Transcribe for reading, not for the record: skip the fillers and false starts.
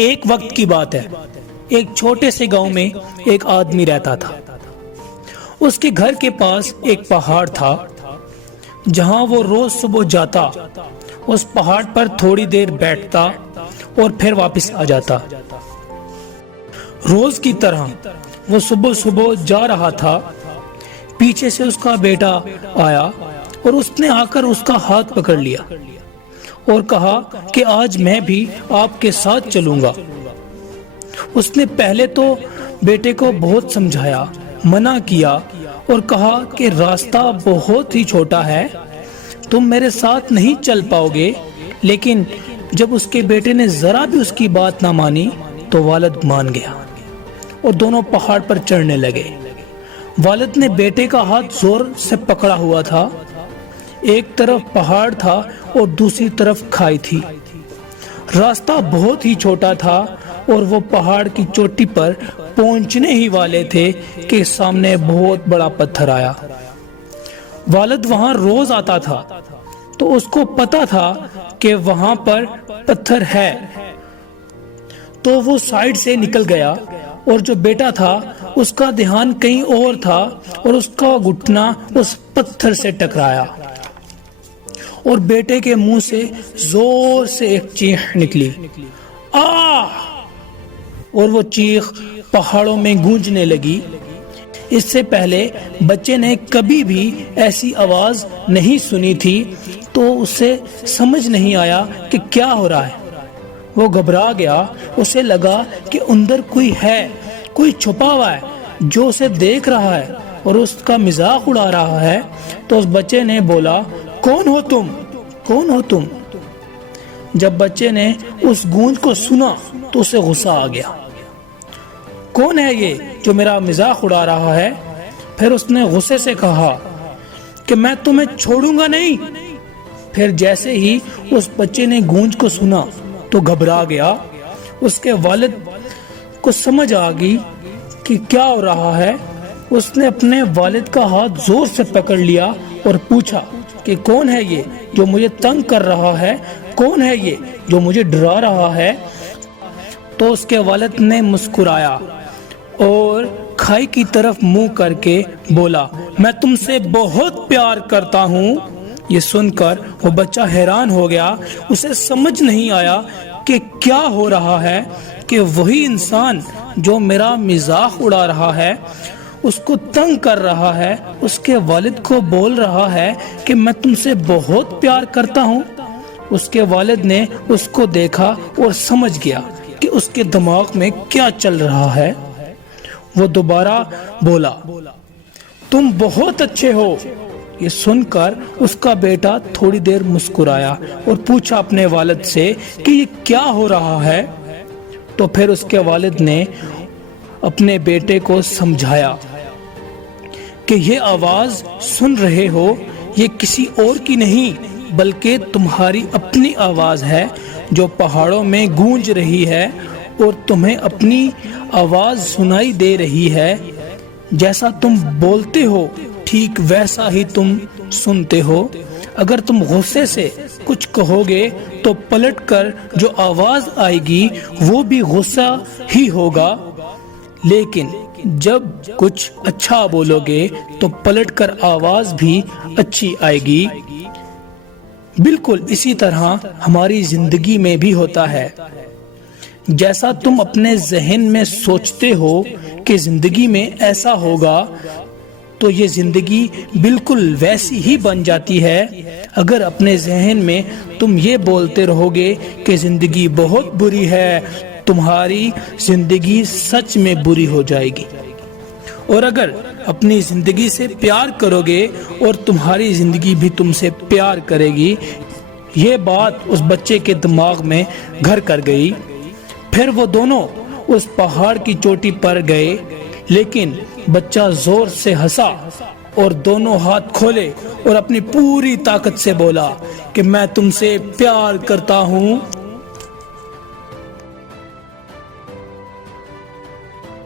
ایک وقت کی بات ہے، ایک چھوٹے سے گاؤں میں ایک آدمی رہتا تھا۔ اس کے گھر کے پاس ایک پہاڑ تھا جہاں وہ روز صبح جاتا، اس پہاڑ پر تھوڑی دیر بیٹھتا اور پھر واپس آ جاتا۔ روز کی طرح وہ صبح صبح جا رہا تھا، پیچھے سے اس کا بیٹا آیا اور اس نے آ کر اس کا ہاتھ پکڑ لیا اور کہا کہ آج میں بھی آپ کے ساتھ چلوں گا۔ اس نے پہلے تو بیٹے کو بہت سمجھایا، منع کیا اور کہا کہ راستہ بہت ہی چھوٹا ہے، تم میرے ساتھ نہیں چل پاؤ گے، لیکن جب اس کے بیٹے نے ذرا بھی اس کی بات نہ مانی تو والد مان گیا اور دونوں پہاڑ پر چڑھنے لگے۔ والد نے بیٹے کا ہاتھ زور سے پکڑا ہوا تھا، ایک طرف پہاڑ تھا اور دوسری طرف کھائی تھی۔ راستہ بہت ہی چھوٹا تھا اور وہ پہاڑ کی چوٹی پر پہنچنے ہی والے تھے کہ سامنے بہت بڑا پتھر آیا۔ والد وہاں روز آتا تھا تو اس کو پتا تھا کہ وہاں پر پتھر ہے، تو وہ سائیڈ سے نکل گیا اور جو بیٹا تھا اس کا دھیان کہیں اور تھا اور اس کا گھٹنا اس پتھر سے ٹکرایا اور بیٹے کے منہ سے زور سے ایک چیخ نکلی، آہ! اور وہ چیخ پہاڑوں میں گونجنے لگی۔ اس سے پہلے بچے نے کبھی بھی ایسی آواز نہیں سنی تھی، تو اسے سمجھ نہیں آیا کہ کیا ہو رہا ہے۔ وہ گھبرا گیا، اسے لگا کہ اندر کوئی ہے، کوئی چھپا ہوا ہے جو اسے دیکھ رہا ہے اور اس کا مذاق اڑا رہا ہے۔ تو اس بچے نے بولا، کون ہو تم؟ کون ہو تم؟ جب بچے نے اس گونج کو سنا تو اسے غصہ آ گیا، کون ہے یہ جو میرا مذاق اڑا رہا ہے؟ پھر اس نے غصے سے کہا کہ میں تمہیں چھوڑوں گا نہیں۔ پھر جیسے ہی اس بچے نے گونج کو سنا تو گھبرا گیا، اس کے والد کو سمجھ آ گئی کہ کیا ہو رہا ہے۔ اس نے اپنے والد کا ہاتھ زور سے پکڑ لیا اور پوچھا کہ کون ہے یہ جو مجھے تنگ کر رہا ہے؟ کون ہے یہ جو مجھے ڈرا رہا ہے؟ تو اس کے والد نے مسکرایا اور کھائی کی طرف منہ کر کے بولا، میں تم سے بہت پیار کرتا ہوں۔ یہ سن کر وہ بچہ حیران ہو گیا، اسے سمجھ نہیں آیا کہ کیا ہو رہا ہے، کہ وہی انسان جو میرا مذاق اڑا رہا ہے، اس کو تنگ کر رہا ہے، اس کے والد کو بول رہا ہے کہ میں تم سے بہت پیار کرتا ہوں۔ اس کے والد نے اس کو دیکھا اور سمجھ گیا کہ اس کے دماغ میں کیا چل رہا ہے۔ وہ دوبارہ بولا، تم بہت اچھے ہو۔ یہ سن کر اس کا بیٹا تھوڑی دیر مسکرایا اور پوچھا اپنے والد سے کہ یہ کیا ہو رہا ہے۔ تو پھر اس کے والد نے اپنے بیٹے کو سمجھایا کہ یہ آواز سن رہے ہو، یہ کسی اور کی نہیں بلکہ تمہاری اپنی آواز ہے جو پہاڑوں میں گونج رہی ہے اور تمہیں اپنی آواز سنائی دے رہی ہے۔ جیسا تم بولتے ہو ٹھیک ویسا ہی تم سنتے ہو۔ اگر تم غصے سے کچھ کہو گے تو پلٹ کر جو آواز آئے گی وہ بھی غصہ ہی ہوگا، لیکن جب کچھ اچھا بولو گے تو پلٹ کر آواز بھی اچھی آئے گی۔ بالکل اسی طرح ہماری زندگی میں بھی ہوتا ہے، جیسا تم اپنے ذہن میں سوچتے ہو کہ زندگی میں ایسا ہوگا تو یہ زندگی بالکل ویسی ہی بن جاتی ہے۔ اگر اپنے ذہن میں تم یہ بولتے رہو گے کہ زندگی بہت بری ہے، تمہاری زندگی سچ میں بری ہو جائے گی۔ اور اگر اپنی زندگی سے پیار کرو گے اور تمہاری زندگی بھی تم سے پیار کرے گی۔ یہ بات اس بچے کے دماغ میں گھر کر گئی۔ پھر وہ دونوں اس پہاڑ کی چوٹی پر گئے، لیکن بچہ زور سے ہنسا اور دونوں ہاتھ کھولے اور اپنی پوری طاقت سے بولا کہ میں تم سے پیار کرتا ہوں۔